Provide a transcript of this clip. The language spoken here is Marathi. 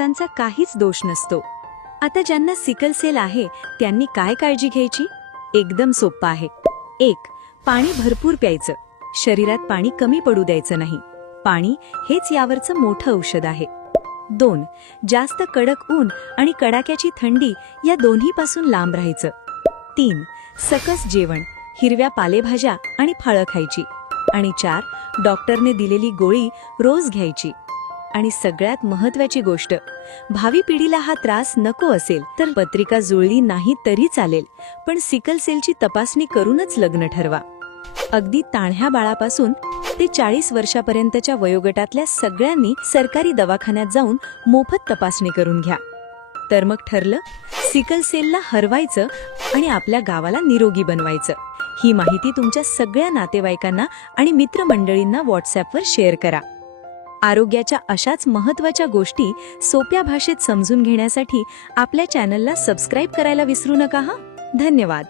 रक्तांचा काहीच दोष नसतो. आता ज्यांना सिकल सेल आहे त्यांनी काय काळजी घ्यायची? एकदम सोपं आहे. 1. पाणी भरपूर प्यायचं. शरीरात पाणी कमी पडू द्यायचं नाही. पाणी हेच यावरचं मोठं औषध आहे. 2. जास्त कडक ऊन आणि कडाक्याची थंडी या दोन्हीपासून लांब राहायचं. 3. सकस जेवण, हिरव्या पालेभाज्या आणि फळं खायची. आणि 4. डॉक्टरने दिलेली गोळी रोज घ्यायची. आणि सगळ्यात महत्त्वाची गोष्ट, भावी पिढीला हा त्रास नको असेल तर पत्रिका जुळली नाही तरी चालेल, पण सिकल सेलची तपासणी करूनच लग्न ठरवा. अगदी तान्ह्या बाळापासून ते 40 वर्षापर्यंतच्या वयोगटातल्या सगळ्यांनी सरकारी दवाखान्यात जाऊन मोफत तपासणी करून घ्या. तर मग ठरलं, सिकल सेलला हरवायचं आणि आपल्या गावाला निरोगी बनवायचं. ही माहिती तुमच्या सगळ्या नातेवाईकांना आणि मित्रमंडळींना व्हॉट्सॲपवर शेअर करा. आरोग्याच्या अशाच महत्त्वाच्या गोष्टी सोप्या भाषेत समजून घेण्यासाठी आपल्या चॅनलला सबस्क्राईब करायला विसरू नका. धन्यवाद.